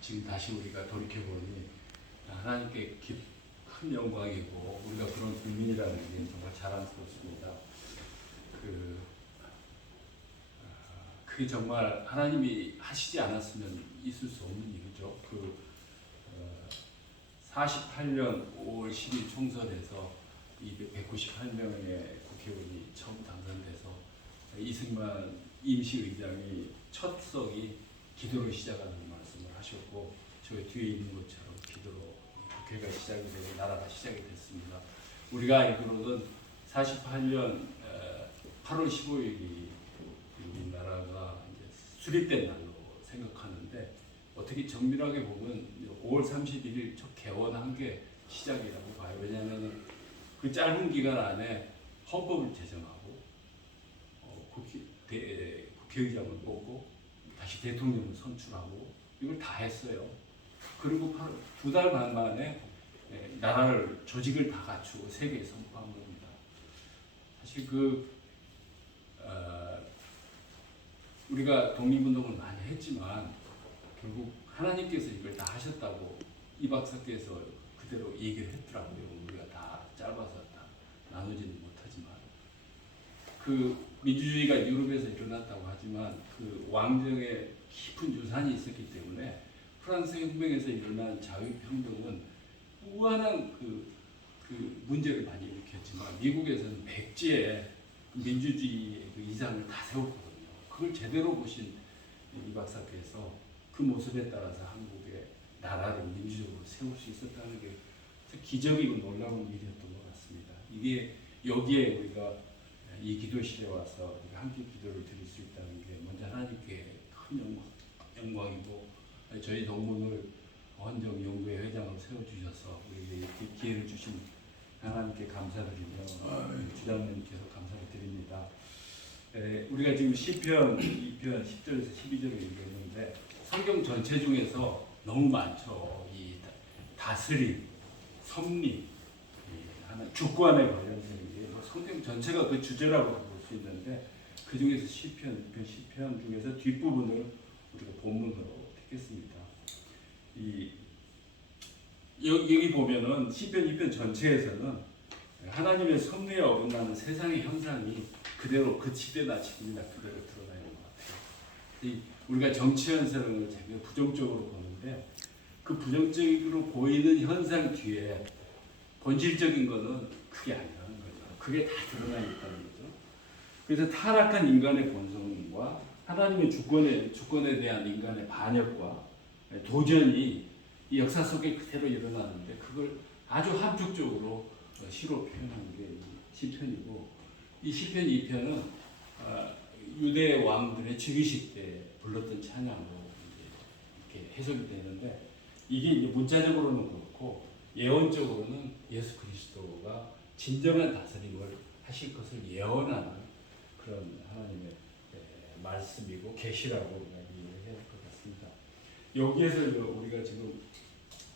지금 다시 우리가 돌이켜보니 하나님께 큰 영광이고 우리가 그런 국민이라는 게 정말 자랑스럽습니다. 그게 정말 하나님이 하시지 않았으면 있을 수 없는 일이죠. 48년 5월 10일 총선에서 198명의 국회의원이 처음 당선돼서 이승만 임시의장이 첫 석이 기도로 시작하는 말씀을 하셨고 저 뒤에 있는 것처럼 기도로 국회가 시작이 되고 나라가 시작이 됐습니다. 우리가 알기로는 48년 8월 15일이 우리나라가 이제 수립된 날로 생각하는데 어떻게 정밀하게 보면 5월 31일 첫 개원한 게 시작이라고 봐요. 왜냐하면 그 짧은 기간 안에 헌법을 제정하고 국회의장을 뽑고 다시 대통령을 선출하고 이걸 다 했어요. 그리고 2달 반 만에 나라를 조직을 다 갖추고 세계에 선포한 겁니다. 사실 우리가 독립운동을 많이 했지만 결국 하나님께서 이걸 다 하셨다고 이 박사께서 그대로 얘기를 했더라고요. 우리가 다 짧아서 다 나누지는 못하지만 민주주의가 유럽에서 일어났다고 하지만 왕정의 깊은 유산이 있었기 때문에 프랑스 혁명에서 일어난 자유평등은 무한한 문제를 많이 일으켰지만 미국에서는 백지에 민주주의의 이상을 다 세웠거든요. 그걸 제대로 보신 이 박사께서 그 모습에 따라서 한국의 나라를 민주적으로 세울 수 있었다는 게 기적이고 놀라운 일이었던 것 같습니다. 이게 여기에 우리가 이 기도실에 와서 함께 기도를 드릴 수 있다는 게 먼저 하나님께 큰 영광이고 저희 동문을 헌정 연구회 회장으로 세워주셔서 우리에게 기회를 주신 하나님께 감사드리며 주장님께서 감사를 드립니다. 우리가 지금 시편 2편 10절에서 12절을 읽었는데 성경 전체 중에서 너무 많죠. 이 다스림, 섭리, 주권에 관련된 성경 전체가 그 주제라고 볼 수 있는데 그 중에서 시편 10편 중에서 뒷부분을 우리가 본문으로 택했습니다. 여기 보면은 시편 2편 전체에서는 하나님의 섭리에 어긋나는 세상의 형상이 그대로 그 시대나 지금이나 그대로 드러나 있는 것 같아요. 우리가 정치 현상을 되게 부정적으로 보는데 그 부정적으로 보이는 현상 뒤에 본질적인 거는 그게 아니라는 거죠. 그게 다 드러나 있다는 거죠. 그래서 타락한 인간의 본성과 하나님의 주권에 대한 인간의 반역과 도전이 이 역사 속에 그대로 일어나는데 그걸 아주 함축적으로 시로 표현한 게 시편이고 이 시편 2편은 유대 왕들의 즉위식 때 불렀던 찬양으로 이렇게 해석이 되는데 이게 이제 문자적으로는 그렇고 예언적으로는 예수 그리스도가 진정한 다스림을 하실 것을 예언하는 그런 하나님의 말씀이고 계시라고 이야기해야 될 것 같습니다. 여기에서 우리가 지금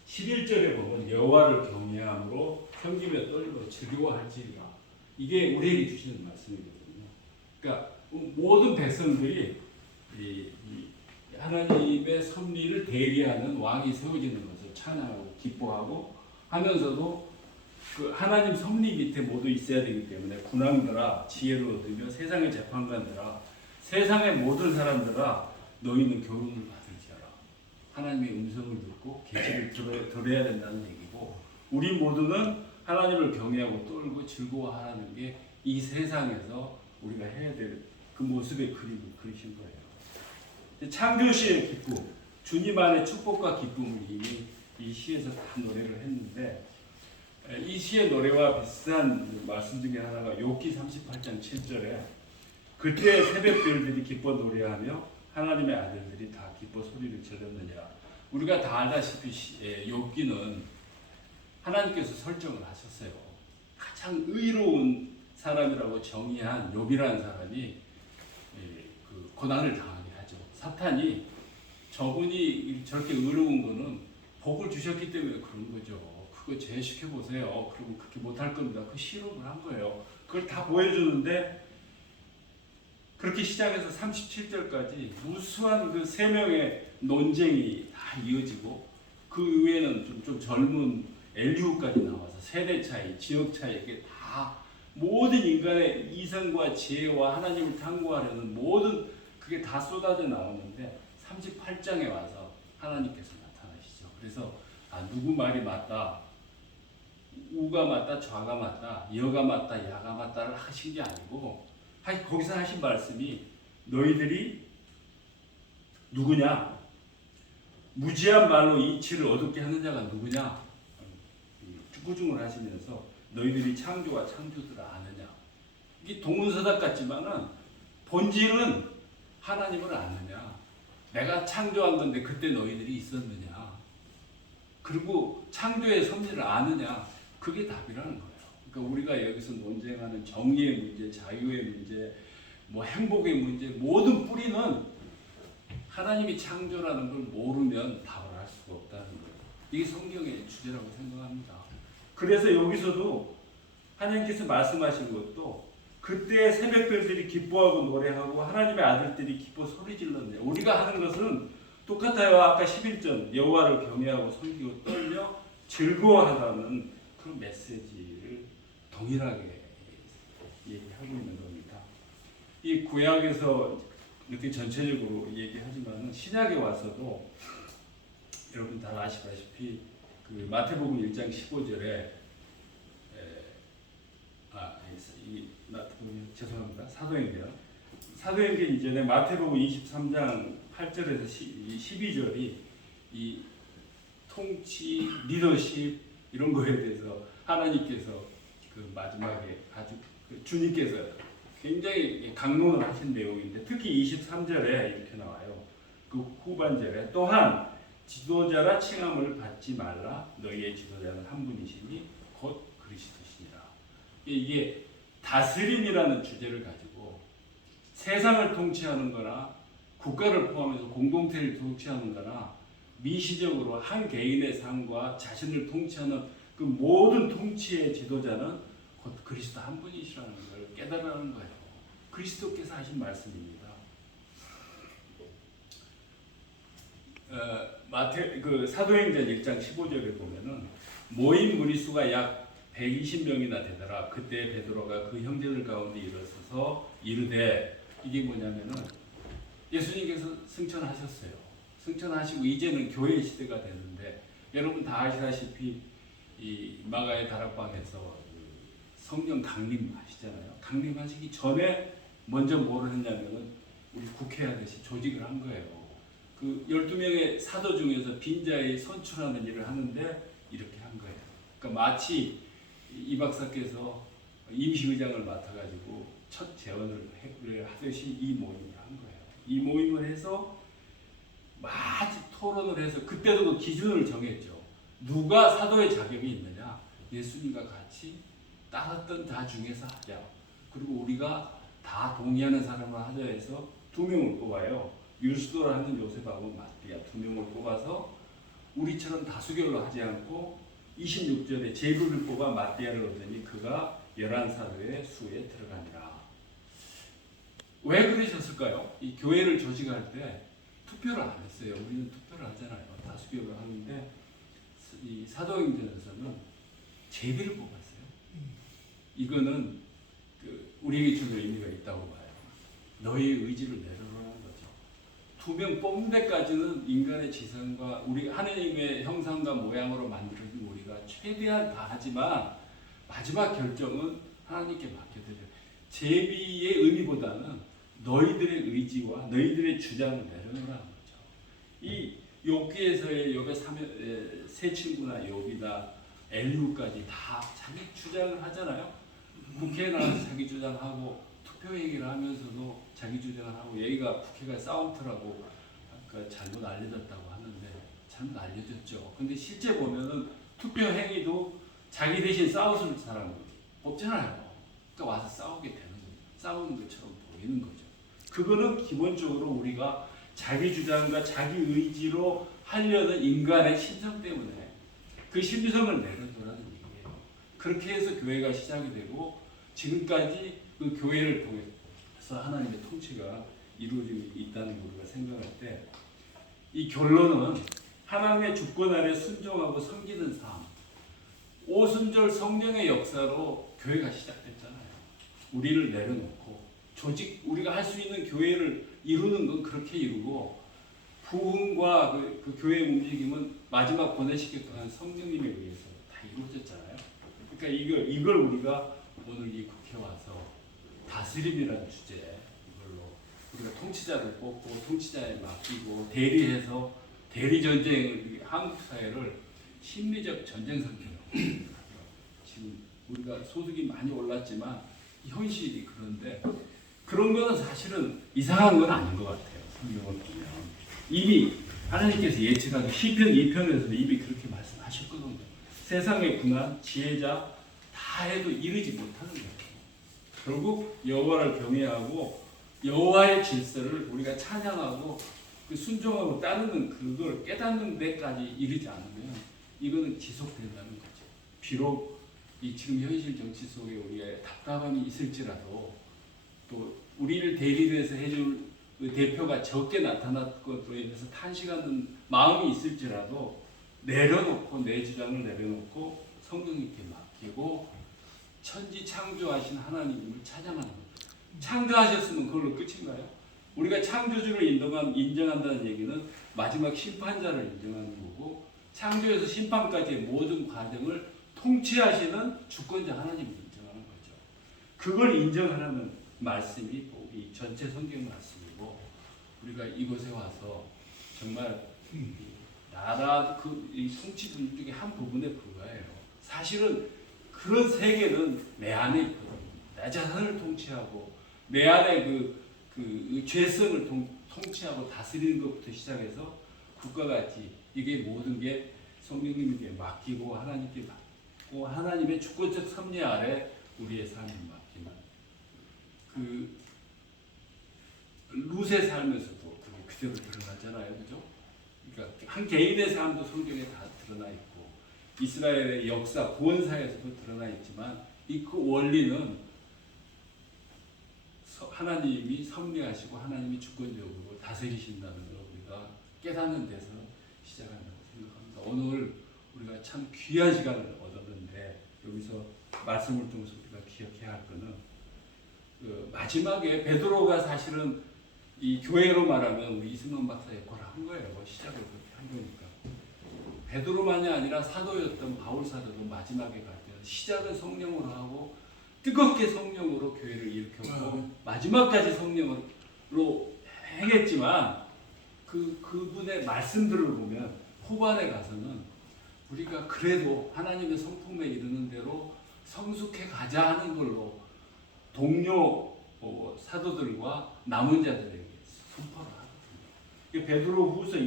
11절에 보면 여호와를 경외함으로 섬기며 떨며 즐거워할지니라 이게 우리에게 주시는 말씀이거든요. 그러니까 모든 백성들이 이 하나님의 섭리를 대리하는 왕이 세워지는 것을 찬양하고 기뻐하고 하면서도 그 하나님 섭리 밑에 모두 있어야 되기 때문에 군왕들아 지혜를 얻으며 세상의 재판관들아 세상의 모든 사람들아 너희는 교훈을 받을지어라. 하나님의 음성을 듣고 계시를 들어야 된다는 얘기고 우리 모두는 하나님을 경외하고 떨고 즐거워하라는 게 이 세상에서 우리가 해야 될 그 모습의 그림을 그리신 거예요. 창조시의 기쁨, 주님 안의 축복과 기쁨을 이미 이 시에서 다 노래를 했는데 이 시의 노래와 비슷한 말씀 중에 하나가 욥기 38장 7절에 그때 새벽별들이 기뻐 노래하며 하나님의 아들들이 다 기뻐 소리를 지르느니라. 우리가 다 알다시피 욥기는 하나님께서 설정을 하셨어요. 가장 의로운 사람이라고 정의한 욥이라는 사람이 그 고난을 당하게 하죠. 사탄이 저분이 저렇게 의로운 거는 복을 주셨기 때문에 그런 거죠. 그거 제시켜 보세요. 그러면 그렇게 못할 겁니다. 그 실험을 한 거예요. 그걸 다 보여주는데 그렇게 시작해서 37절까지 무수한 그 세 명의 논쟁이 다 이어지고 그 위에는 좀 젊은 엘리후까지 나와서 세대 차이, 지역 차이 이게 다 모든 인간의 이성과 지혜와 하나님을 탐구하려는 모든 그게 다 쏟아져 나오는데 38장에 와서 하나님께서 나타나시죠. 그래서 누구 말이 맞다, 우가 맞다, 좌가 맞다, 여가 맞다, 야가 맞다를 하신 게 아니고 거기서 하신 말씀이 너희들이 누구냐? 무지한 말로 이치를 얻게 하는 자가 누구냐? 축구중을 하시면서 너희들이 창조와 창조들을 아느냐? 이게 동문서답 같지만은 본질은 하나님을 아느냐? 내가 창조한 건데 그때 너희들이 있었느냐? 그리고 창조의 섭리를 아느냐? 그게 답이라는 거예요. 그러니까 우리가 여기서 논쟁하는 정의의 문제, 자유의 문제, 뭐 행복의 문제, 모든 뿌리는 하나님이 창조라는 걸 모르면 답을 할 수가 없다는 거예요. 이게 성경의 주제라고 생각합니다. 그래서 여기서도 하나님께서 말씀하신 것도 그때 새벽별들이 기뻐하고 노래하고 하나님의 아들들이 기뻐 소리질렀네요. 우리가 하는 것은 똑같아요. 아까 11절 여호와를 경외하고 섬기고 떨며 즐거워하라는 그런 메시지를 동일하게 얘기하고 있는 겁니다. 이 구약에서 이렇게 전체적으로 얘기하지만 신약에 와서도 여러분 다 아시다시피 그 마태복음 1장 15절에 죄송합니다. 사도행전 이전에 마태복음 23장 8절에서 12절이 이 통치, 리더십 이런 거에 대해서 하나님께서 그 마지막에 아주 주님께서 굉장히 강론을 하신 내용인데 특히 23절에 이렇게 나와요. 그 후반절에 또한 지도자라 칭함을 받지 말라. 너희의 지도자는 한 분이시니 곧 그리스도시니라. 이게 다스림이라는 주제를 가지고 세상을 통치하는 거나 국가를 포함해서 공동체를 통치하는 거나 미시적으로 한 개인의 삶과 자신을 통치하는 그 모든 통치의 지도자는 곧 그리스도 한 분이시라는 걸 깨달으라는 거예요. 그리스도께서 하신 말씀입니다. 사도행전 1장 15절에 보면은 모인 무리수가 약 120명이나 되더라. 그때 베드로가 그 형제들 가운데 일어서서 이르되 이게 뭐냐면은 예수님께서 승천하셨어요. 승천하시고 이제는 교회 시대가 되는데 여러분 다 아시다시피 이 마가의 다락방에서 성령 강림하시잖아요. 강림하시기 전에 먼저 뭐를 했냐면은 우리 국회 하듯이 조직을 한 거예요. 그 12명의 사도 중에서 빈자의 선출하는 일을 하는데 이렇게 한 거예요. 그러니까 마치 이 박사께서 임시의장을 맡아가지고 첫 재원을 하듯이 이 모임을 한 거예요. 이 모임을 해서 마치 토론을 해서 그때도 그 기준을 정했죠. 누가 사도의 자격이 있느냐? 예수님과 같이 따랐던 자 중에서 하자. 그리고 우리가 다 동의하는 사람을 하자 해서 2명을 뽑아요. 유스도라 하는 요셉하고 마띠아 2명을 뽑아서 우리처럼 다수결로 하지 않고 26절에 제비를 뽑아 마띠아를 얻으니 그가 11사도의 수에 들어가니라. 왜 그러셨을까요? 이 교회를 조직할 때 투표를 안 했어요. 우리는 투표를 하잖아요. 다수결로 하는데 이 사도행전에서는 제비를 뽑았어요. 이거는 우리에게 주는 의미가 있다고 봐요. 너희의 의지를 내려놓는 거죠. 2명 뽑는 데까지는 인간의 지성과 우리 하나님의 형상과 모양으로 만들어진 우리가 최대한 다 하지만 마지막 결정은 하나님께 맡겨드려요. 제비의 의미보다는 너희들의 의지와 너희들의 주장을 내려놓으라는 거죠. 이 욥기에서의 욥의 세 친구나 욥이나 엘리후까지 다 자기 주장을 하잖아요. 국회에 나와서 자기 주장하고 투표 얘기를 하면서도 자기 주장을 하고 여기가 국회가 싸움터라고 잘못 알려졌다고 하는데 잘못 알려졌죠. 근데 실제 보면은 투표 행위도 자기 대신 싸우는 사람을 뽑잖아요. 그러니까 와서 싸우게 되는 거죠. 싸우는 것처럼 보이는 거죠. 그거는 기본적으로 우리가 자기 주장과 자기 의지로 하려는 인간의 심성 때문에 그 심리성을 내려놓으라는 얘기예요. 그렇게 해서 교회가 시작이 되고 지금까지 그 교회를 통해 하나님의 통치가 이루어지고 있다는 걸 우리가 생각할 때 이 결론은 하나님의 주권 아래 순종하고 섬기는 삶, 오순절 성령의 역사로 교회가 시작됐잖아요. 우리를 내려놓고 조직 우리가 할 수 있는 교회를 이루는 건 그렇게 이루고 부흥과 그 교회의 움직임은 마지막 보내시겠다는 성령님에 의해서 다 이루어졌잖아요. 그러니까 이걸 우리가 오늘 이 국회 와서 다스림이라는 주제 이걸로 우리가 통치자를 뽑고 통치자에 맡기고 대리해서 대리 전쟁을 한국 사회를 심리적 전쟁 상태로 지금 우리가 소득이 많이 올랐지만 현실이 그런데 그런 거는 사실은 이상한 건 아닌 것 같아요. 성경을 보면 이미 하나님께서 예측하기 시편 2편에서도 이미 그렇게 말씀하셨거든요. 세상의 군한 지혜자 다 해도 이르지 못하는 거예요. 결국 여호와를 경외하고 여호와의 질서를 우리가 찬양하고 그 순종하고 따르는 그걸 깨닫는 데까지 이르지 않으면 이거는 지속된다는 거죠. 비록 이 지금 현실 정치 속에 우리의 답답함이 있을지라도 또 우리를 대리해서 해줄 그 대표가 적게 나타날 것으로 인해서 탄식하는 마음이 있을지라도 내려놓고 내 주장을 내려놓고 성령님께 맡기고 천지 창조하신 하나님을 찬양하는 거예요. 창조하셨으면 그걸로 끝인가요? 우리가 창조주를 인정한다는 얘기는 마지막 심판자를 인정하는 거고 창조에서 심판까지의 모든 과정을 통치하시는 주권자 하나님을 인정하는 거죠. 그걸 인정하라는 말씀이 이 전체 성경 말씀이고 우리가 이곳에 와서 정말 나라 이 통치들 중에 한 부분에 불과해요. 사실은 그런 세계는 내 안에 있거든요. 내 자산을 통치하고 내 안에 그 죄성을 통치하고 다스리는 것부터 시작해서 국가같이 이게 모든 게 성령님에게 맡기고 하나님께 맡고 하나님의 주권적 섭리 아래 우리의 삶을 맡기는 그 룻의 삶에서도 그게 그대로 드러나잖아요, 그죠? 그러니까 한 개인의 삶도 성경에 다 드러나 있고 이스라엘의 역사 구원사에서도 드러나 있지만 이 그 원리는 하나님이 섭리하시고 하나님이 주권적으로 다스리신다는 걸 우리가 깨닫는 데서 시작한다고 생각합니다. 오늘 우리가 참 귀한 시간을 얻었는데 여기서 말씀을 통해서 우리가 기억해야 할 것은 그 마지막에 베드로가 사실은 이 교회로 말하면 우리 이승만 박사 역할을 한 거예요. 시작을 그렇게 한 거니까. 베드로만이 아니라 사도였던 바울 사도도 마지막에 갈 때 시작은 성령으로 하고 뜨겁게 성령으로 교회를 일으켰고 마지막까지 성령으로 행했지만 그분의 말씀들을 보면 후반에 가서는 우리가 그래도 하나님의 성품에 이르는 대로 성숙해 가자 하는 걸로 동료 사도들과 남은 자들에게 선포를 하거든요. 베드로후서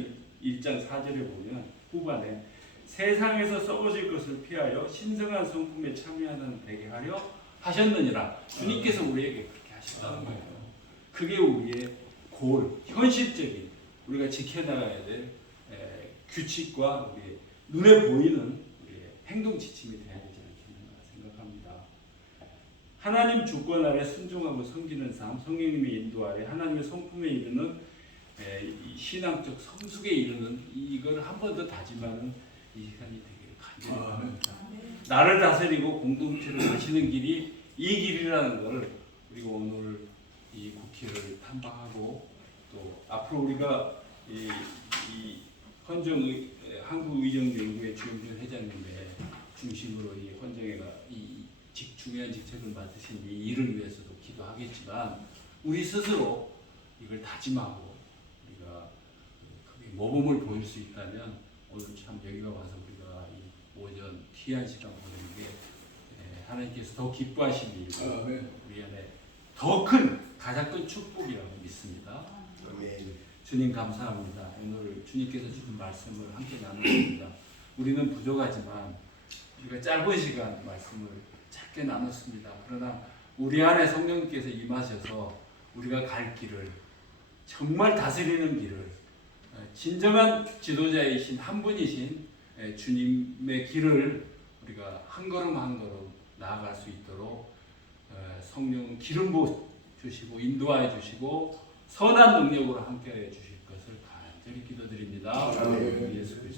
1장 4절에 보면 후반에 세상에서 썩어질 것을 피하여 신성한 성품에 참여하는 되게 하려 하셨느니라. 주님께서 우리에게 그렇게 하셨다는 거예요. 그게 우리의 현실적인 우리가 지켜나가야 될 규칙과 우리의 눈에 보이는 우리의 행동 지침이 되어야 되지 않겠는가 생각합니다. 하나님 주권 아래 순종하고 섬기는 삶, 성령님의 인도 아래 하나님의 성품에 이르는 신앙적 성숙에 이르는 이걸 한 번 더 다짐하는 이 시간이 되기를 간절히 바랍니다. 나를 다스리고 공동체를 하시는 길이 이 길이라는 걸 우리가 오늘 이 국회를 탐방하고 또 앞으로 우리가 이 한국의정연구회 주영준 회장님의 중심으로 이 헌정회가 이 중요한 직책을 맡으신 이 일을 위해서도 기도하겠지만 우리 스스로 이걸 다짐하고 우리가 크게 모범을 보일 수 있다면 오늘 참 여기가 와서 우리가 이 오전 귀한 시간 보내는 게 하나님께서 더 기뻐하신 일이고 우리 안에 더 큰 가장 큰 축복이라고 믿습니다. 주님 감사합니다. 오늘 주님께서 주신 말씀을 함께 나눴습니다. 우리는 부족하지만 우리가 짧은 시간 말씀을 짧게 나눴습니다. 그러나 우리 안에 성령님께서 임하셔서 우리가 갈 길을 정말 다스리는 길을 진정한 지도자이신 한 분이신 주님의 길을 우리가 한 걸음 한 걸음 나아갈 수 있도록 성령 기름 주시고 인도하여 주시고 선한 능력으로 함께하여 주실 것을 간절히 기도드립니다. 우리 예수 그리스도